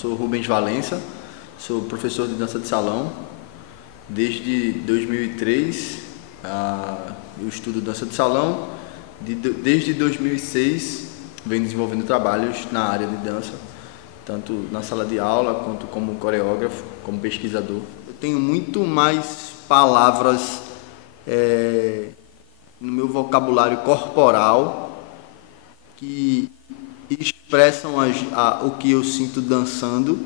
Sou Rubens Valença, sou professor de dança de salão. Desde 2003 eu estudo dança de salão. Desde 2006 venho desenvolvendo trabalhos na área de dança, tanto na sala de aula quanto como coreógrafo, como pesquisador. Eu tenho muito mais palavras no meu vocabulário corporal que expressam o que eu sinto dançando,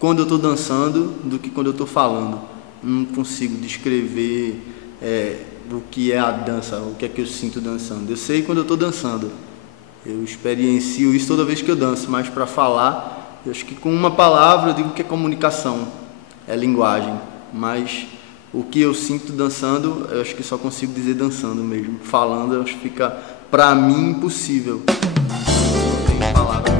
quando eu estou dançando, do que quando eu estou falando. Não consigo descrever o que é a dança, o que é que eu sinto dançando. Eu sei quando eu estou dançando, eu experiencio isso toda vez que eu danço, mas para falar, eu acho que com uma palavra eu digo que é comunicação, é linguagem, mas o que eu sinto dançando, eu acho que só consigo dizer dançando mesmo. Falando, eu acho que fica, para mim, impossível. Não tenho palavras.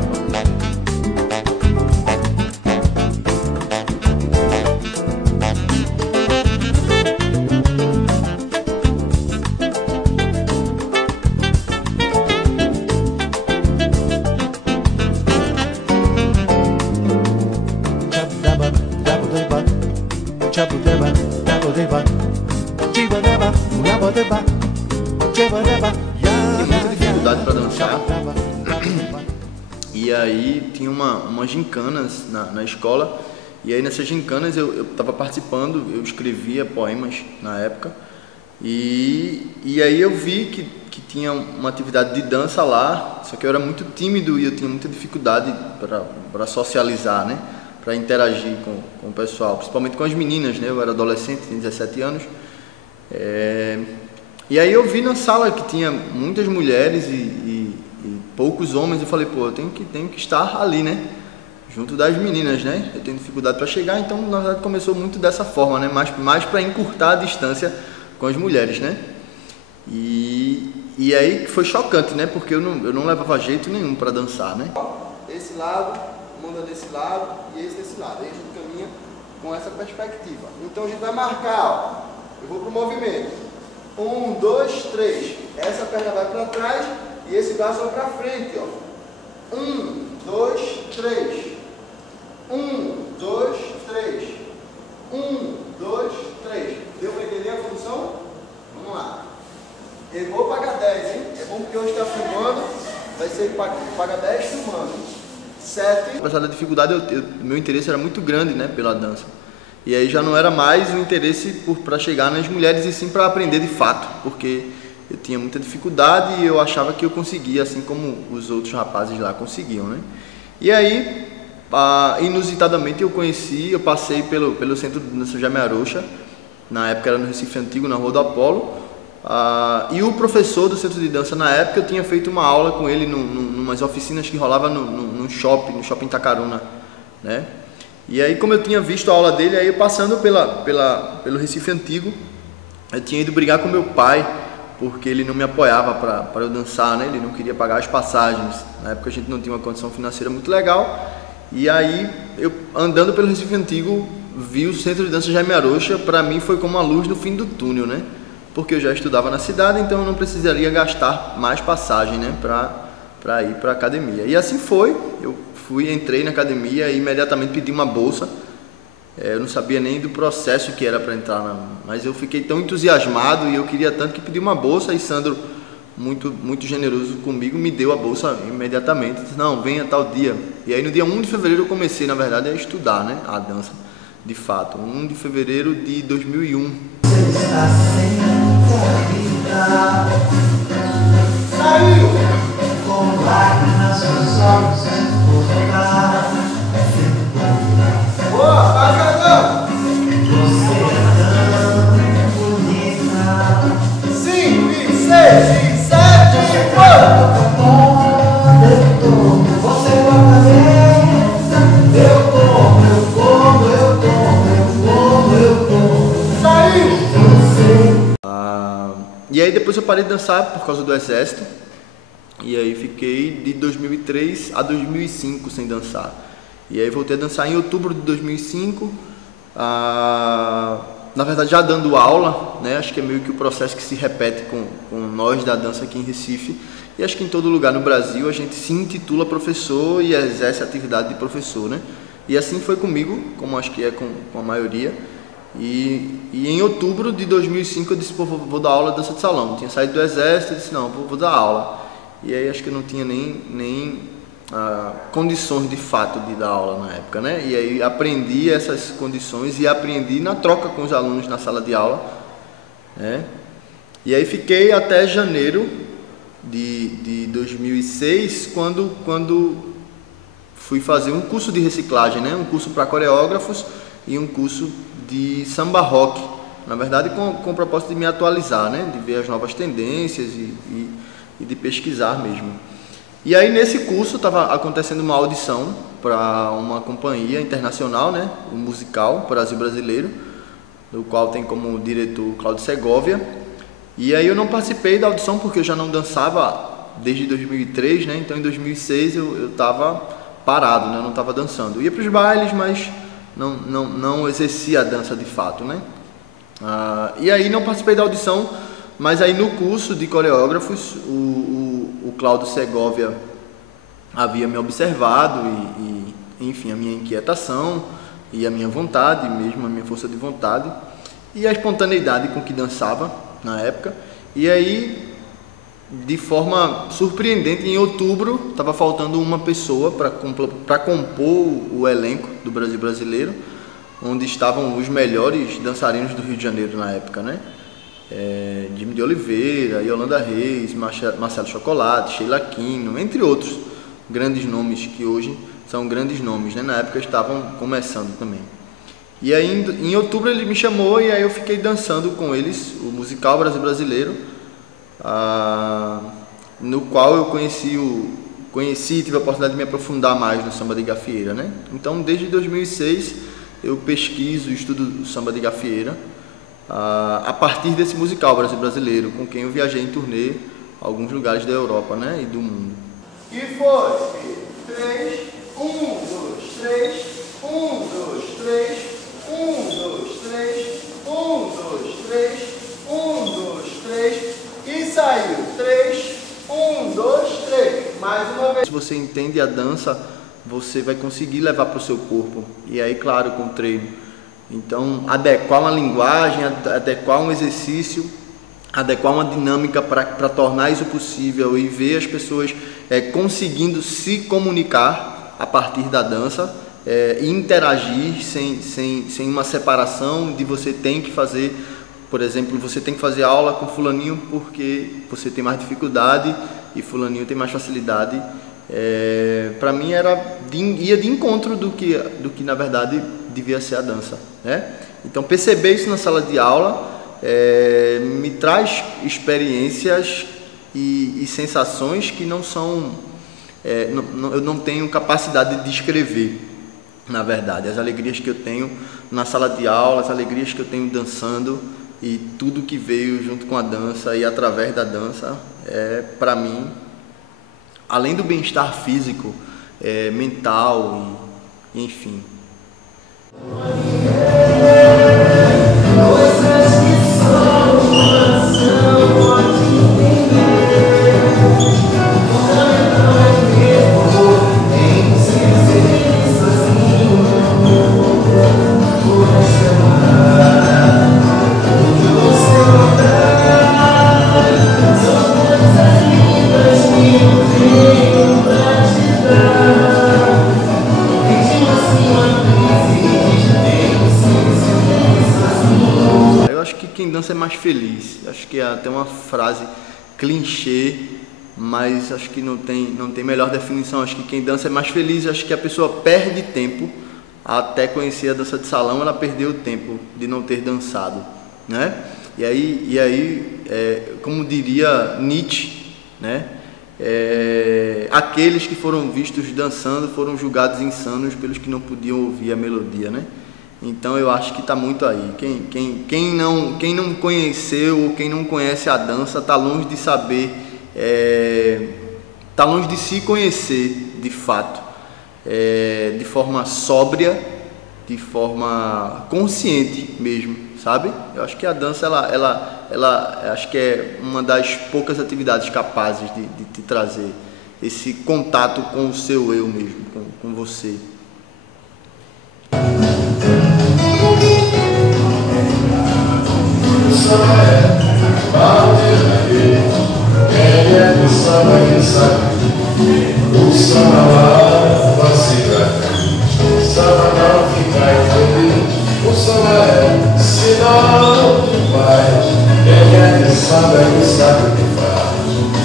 Tinha muita dificuldade para dançar. E aí tinha umas gincanas na escola. E aí nessas gincanas eu estava participando, eu escrevia poemas na época. E aí eu vi que tinha uma atividade de dança lá, só que eu era muito tímido e eu tinha muita dificuldade para socializar, né? Para interagir com o pessoal, principalmente com as meninas, né? Eu era adolescente, tinha 17 anos. E aí eu vi na sala que tinha muitas mulheres e poucos homens. Eu falei, pô, eu tenho que estar ali, né? Junto das meninas, né? Eu tenho dificuldade para chegar, então na verdade começou muito dessa forma, né? Mais para encurtar a distância com as mulheres, né? E aí foi chocante, né? Porque eu não levava jeito nenhum para dançar, né? Esse lado manda desse lado e esse desse lado. Aí a gente caminha com essa perspectiva. Então a gente vai marcar, ó. Eu vou pro movimento. 1, 2, 3. Essa perna vai para trás e esse braço vai para frente, ó. 1, 2, 3. 1, 2, 3. 1, 2, 3. Deu para entender a função? Vamos lá. Eu vou pagar 10, hein? É bom porque hoje está filmando. Vai ser paga 10 filmando. 7. Apesar da dificuldade, meu interesse era muito grande, né, pela dança. E aí já não era mais o interesse para chegar nas mulheres, e sim para aprender de fato, porque eu tinha muita dificuldade e eu achava que eu conseguia, assim como os outros rapazes lá conseguiam, né? E aí, inusitadamente, eu passei pelo Centro de Dança Jaime Arocha, na época era no Recife Antigo, na Rua do Apolo, e o professor do Centro de Dança, na época, eu tinha feito uma aula com ele numas oficinas que rolava no shopping Itacaruna, né? E aí, como eu tinha visto a aula dele, aí eu passando pelo Recife Antigo, eu tinha ido brigar com meu pai, porque ele não me apoiava para eu dançar, né? Ele não queria pagar as passagens. Na época a gente não tinha uma condição financeira muito legal. E aí, eu andando pelo Recife Antigo, vi o Centro de Dança Jaime Arocha. Para mim foi como uma luz no fim do túnel, né? Porque eu já estudava na cidade, então eu não precisaria gastar mais passagem, né? Para ir para a academia. E assim foi. Eu entrei na academia e imediatamente pedi uma bolsa. Eu não sabia nem do processo que era para entrar, mas eu fiquei tão entusiasmado e eu queria tanto que pedi uma bolsa. E Sandro, muito generoso comigo, me deu a bolsa imediatamente. Disse, não, venha tal dia. E aí no dia 1 de fevereiro eu comecei, na verdade, a estudar, né, a dança, de fato. 1 de fevereiro de 2001. Saiu! Com lágrimas nos olhos, vou tocar. Boa, pagadão! Você é tão bonita. 5, 6, 7, 8. Você gosta bem. Eu como. Saiu! E aí depois eu parei de dançar por causa do exército. E aí fiquei de 2003 a 2005 sem dançar. E aí voltei a dançar em outubro de 2005. Na verdade já dando aula, né? Acho que é meio que o processo que se repete com nós da dança aqui em Recife. E acho que em todo lugar no Brasil a gente se intitula professor e exerce a atividade de professor, né? E assim foi comigo, como acho que é com a maioria. E em outubro de 2005 eu disse, pô, vou dar aula de dança de salão. Eu tinha saído do exército e disse, não, vou dar aula. E aí acho que eu não tinha nem condições de fato de dar aula na época, né? E aí aprendi essas condições e aprendi na troca com os alunos na sala de aula, né? E aí fiquei até janeiro de 2006, quando fui fazer um curso de reciclagem, né? Um curso para coreógrafos e um curso de samba rock, na verdade com o propósito de me atualizar, né? De ver as novas tendências e de pesquisar mesmo. E aí nesse curso estava acontecendo uma audição para uma companhia internacional, né? Um musical, Brasil Brasileiro, do qual tem como diretor Claudio Segovia. E aí eu não participei da audição porque eu já não dançava desde 2003, né? Então em 2006 eu estava parado, né? Eu não estava dançando. Eu ia para os bailes, mas não exercia a dança de fato, né? E aí não participei da audição, mas aí no curso de coreógrafos o Claudio Segovia havia me observado e enfim, a minha inquietação e a minha vontade mesmo, a minha força de vontade e a espontaneidade com que dançava na época. E aí, de forma surpreendente, em outubro estava faltando uma pessoa para compor o elenco do Brasil Brasileiro, onde estavam os melhores dançarinos do Rio de Janeiro na época, né? Jimmy de Oliveira, Yolanda Reis, Marcelo Chocolate, Sheila Quino, entre outros grandes nomes que hoje são grandes nomes, né? Na época estavam começando também. E aí em outubro ele me chamou e aí eu fiquei dançando com eles o musical Brasil Brasileiro, no qual eu conheci e tive a oportunidade de me aprofundar mais no samba de gafieira, né? Então desde 2006 eu pesquiso e estudo o samba de gafieira a partir desse musical Brasil Brasileiro, com quem eu viajei em turnê a alguns lugares da Europa, né? E do mundo. E foi 3, 1, 2, 3, 1, 2, 3, 1, 2, 3, 1, 2, 3, 1, 2, 3 e saiu 3, 1, 2, 3. Mais uma vez. Se você entende a dança, você vai conseguir levar para o seu corpo. E aí, claro, com o treino. Então, adequar uma linguagem, adequar um exercício, adequar uma dinâmica para tornar isso possível e ver as pessoas conseguindo se comunicar a partir da dança, interagir sem uma separação de você tem que fazer, por exemplo, você tem que fazer aula com fulaninho porque você tem mais dificuldade e fulaninho tem mais facilidade. Para mim ia de encontro do que na verdade devia ser a dança, né? Então perceber isso na sala de aula me traz experiências e sensações que não são eu não tenho capacidade de descrever, na verdade, as alegrias que eu tenho na sala de aula, as alegrias que eu tenho dançando e tudo que veio junto com a dança e através da dança para mim, além do bem-estar físico, mental e enfim. Quem dança é mais feliz. Acho que é até uma frase clichê, mas acho que não tem melhor definição. Acho que quem dança é mais feliz. Acho que a pessoa perde tempo até conhecer a dança de salão, ela perdeu o tempo de não ter dançado, né? E aí como diria Nietzsche, né? Aqueles que foram vistos dançando foram julgados insanos pelos que não podiam ouvir a melodia, né? Então eu acho que está muito aí. Quem não conheceu ou quem não conhece a dança está longe de saber, está longe de se conhecer de fato, de forma sóbria, de forma consciente mesmo, sabe? Eu acho que a dança ela acho que é uma das poucas atividades capazes de te trazer esse contato com o seu eu mesmo, com você. sinal que faz. Quem é que sabe o que faz.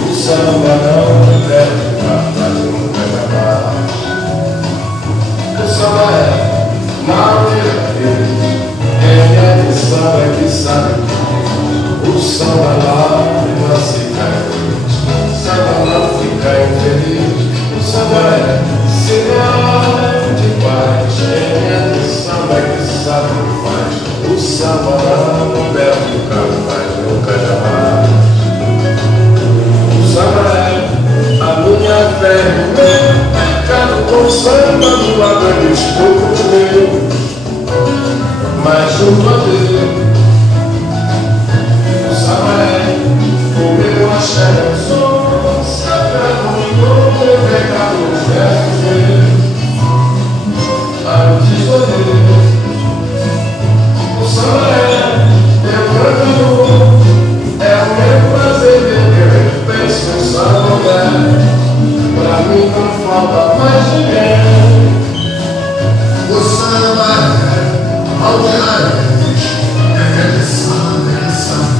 O samba não deve ficar, mas nunca acabar. O samba é mal dele. Quem é que sabe o samba lá não se cai. O samba não fica infeliz. O samba é sinal de paz. Quem é que sabe o que faz. O samba não deve ficar, mas nunca jamais. O samba é a minha fé, o meu pecado. Com samba do lado é pouco meu, mas uma vez. O samba é o meu axé, eu sou sagrado e com meu pecado os versos meus a me desvanecer. O samba é meu canto, é o meu prazer beber. Penso no samba, pra mim não falta mais ninguém. O samba é ao diário, é samba, é samba.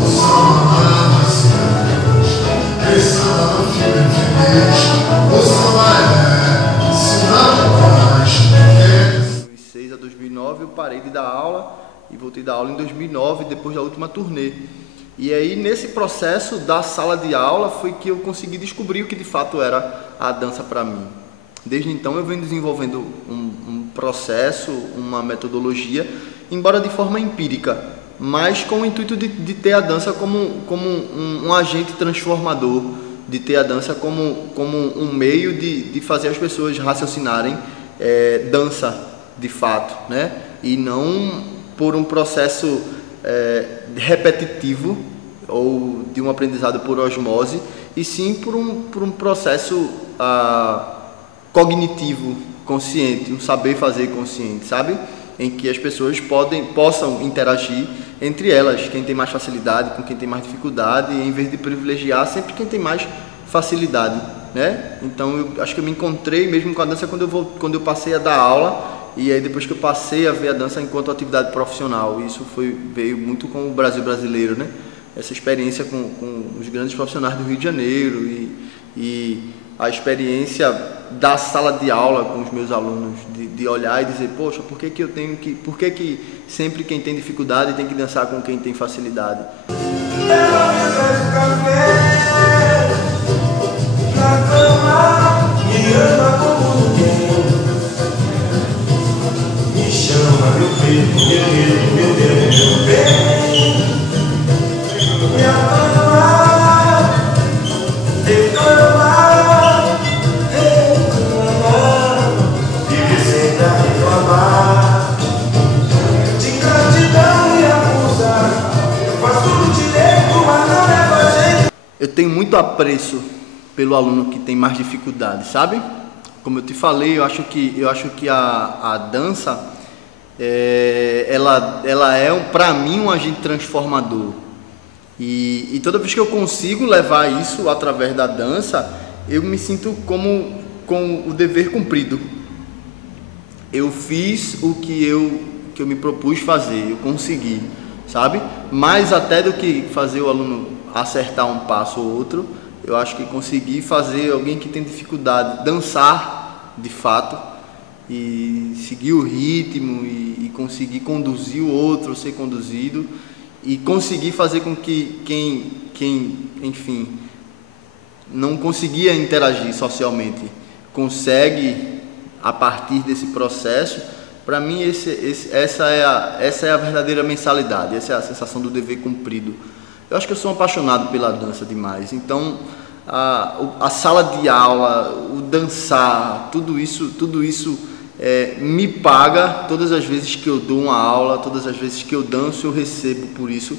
O samba ama a cidade, é samba não fica infeliz. O samba é sinal de paz. 2006 a 2009 eu parei de dar aula e voltei a dar aula em 2009, depois da última turnê. E aí nesse processo da sala de aula foi que eu consegui descobrir o que de fato era a dança para mim. Desde então eu venho desenvolvendo um processo, uma metodologia, embora de forma empírica, mas com o intuito de ter a dança como um agente transformador, de ter a dança como um meio de fazer as pessoas raciocinarem dança de fato, né? E não por um processo repetitivo ou de um aprendizado por osmose, e sim por um processo cognitivo, consciente, um saber fazer consciente, sabe? Em que as pessoas possam interagir entre elas, quem tem mais facilidade com quem tem mais dificuldade, em vez de privilegiar sempre quem tem mais facilidade, né? Então eu acho que eu me encontrei mesmo com a dança quando eu passei a dar aula, e aí depois que eu passei a ver a dança enquanto atividade profissional. Isso veio muito com o Brasil brasileiro, né? Essa experiência com os grandes profissionais do Rio de Janeiro e a experiência da sala de aula com os meus alunos, de olhar e dizer, poxa, por que sempre quem tem dificuldade tem que dançar com quem tem facilidade? Me chama, meu filho, meu Deus, meu bem. Me ama, reclama, vive sempre a reclamar. De ingratidão e acusa, eu faço tudo direito, mas não leva jeito. Eu tenho muito apreço pelo aluno que tem mais dificuldade, sabe? Como eu te falei, eu acho que a dança, ela é, para mim, um agente transformador. E toda vez que eu consigo levar isso através da dança, eu me sinto com o dever cumprido. Eu fiz o que eu me propus fazer, eu consegui, sabe? Mais até do que fazer o aluno acertar um passo ou outro, eu acho que consegui fazer alguém que tem dificuldade dançar de fato e seguir o ritmo e conseguir conduzir o outro, ser conduzido, e conseguir fazer com que quem enfim, não conseguia interagir socialmente, consegue a partir desse processo. Para mim essa é a verdadeira mensalidade, essa é a sensação do dever cumprido. Eu acho que eu sou apaixonado pela dança demais, então a sala de aula, o dançar, tudo isso me paga. Todas as vezes que eu dou uma aula, todas as vezes que eu danço, eu recebo por isso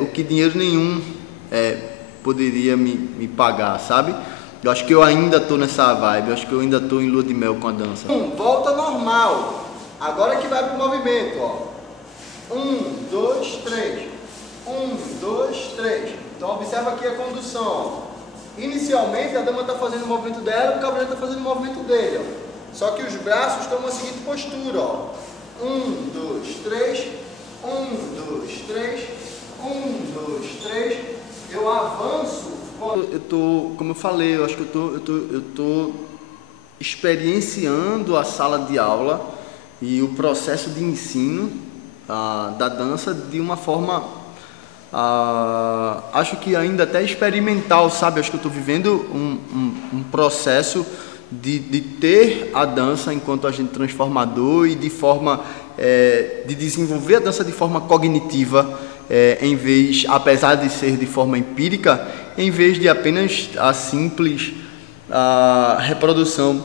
o que dinheiro nenhum poderia me pagar, sabe? Eu acho que eu ainda estou nessa vibe, eu acho que eu ainda estou em lua de mel com a dança. Volta normal. Agora que vai pro movimento, ó. 1, 2, 3. 1, 2, 3. Então observa aqui a condução, ó. Inicialmente a dama está fazendo o movimento dela, o cavaleiro está fazendo o movimento dele, ó. Só que os braços estão na seguinte postura, ó. 1, 2, 3, 1, 2, 3, 1, 2, 3. Eu avanço. Eu tô, como eu falei, eu acho que eu tô experienciando a sala de aula e o processo de ensino da dança de uma forma, acho que ainda até experimental, sabe? Acho que eu estou vivendo um processo de ter a dança enquanto agente transformador e de forma de desenvolver a dança de forma cognitiva, em vez, apesar de ser de forma empírica, em vez de apenas a simples reprodução,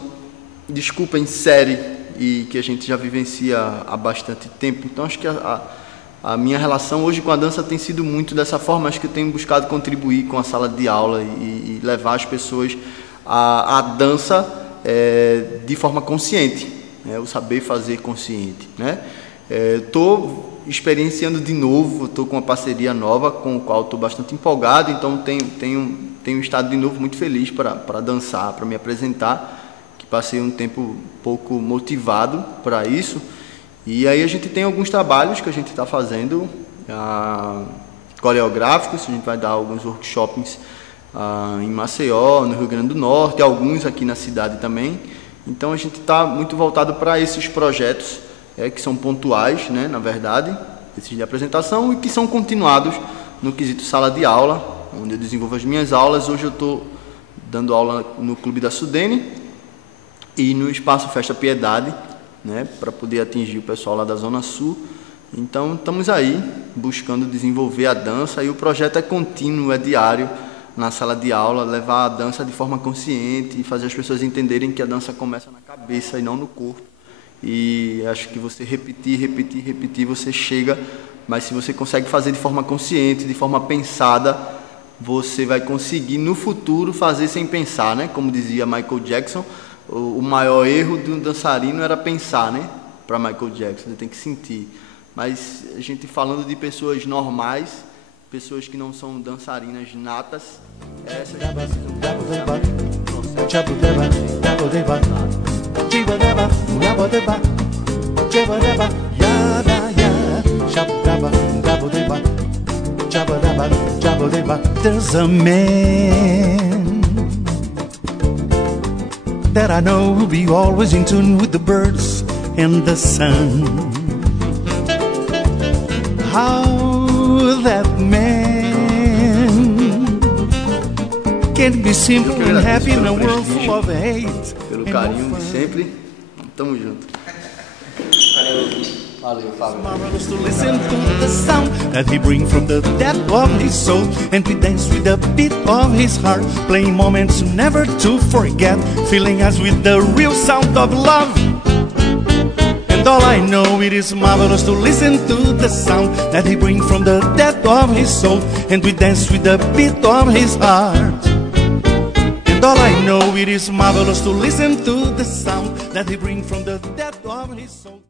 desculpa, em série, e que a gente já vivencia há bastante tempo. Então acho que a minha relação hoje com a dança tem sido muito dessa forma. Acho que eu tenho buscado contribuir com a sala de aula e levar as pessoas a dança de forma consciente, né? O saber fazer consciente, né? Estou experienciando de novo, estou com uma parceria nova com o qual estou bastante empolgado, então tenho estado de novo muito feliz para dançar, para me apresentar, que passei um tempo pouco motivado para isso. E aí a gente tem alguns trabalhos que a gente está fazendo, coreográficos. A gente vai dar alguns workshops em Maceió, no Rio Grande do Norte, alguns aqui na cidade também. Então a gente está muito voltado para esses projetos que são pontuais, né, na verdade, esses de apresentação, e que são continuados no quesito sala de aula, onde eu desenvolvo as minhas aulas. Hoje eu estou dando aula no Clube da Sudene e no Espaço Festa Piedade, né, para poder atingir o pessoal lá da Zona Sul. Então estamos aí buscando desenvolver a dança, e o projeto é contínuo, é diário, na sala de aula, levar a dança de forma consciente e fazer as pessoas entenderem que a dança começa na cabeça e não no corpo. E acho que você repetir, você chega, mas se você consegue fazer de forma consciente, de forma pensada, você vai conseguir no futuro fazer sem pensar, né? Como dizia Michael Jackson, o maior erro de um dançarino era pensar, né? Para Michael Jackson, você tem que sentir. Mas a gente falando de pessoas normais, pessoas que não são dançarinas natas, essa There's a man that I know will be always in tune with the birds and the sun. How that man can be simple and happy in a world full of hate. Pelo carinho de sempre, tamo junto. Valeu, Fábio. Marvelous to listen to the sound that he brings from the depth of his soul, and we dance with the beat of his heart, playing moments never to forget, filling us with the real sound of love. And all I know, it is marvelous to listen to the sound that he brings from the depth of his soul, and we dance with the beat of his heart. And all I know, it is marvelous to listen to the sound that he brings from the depth of his soul.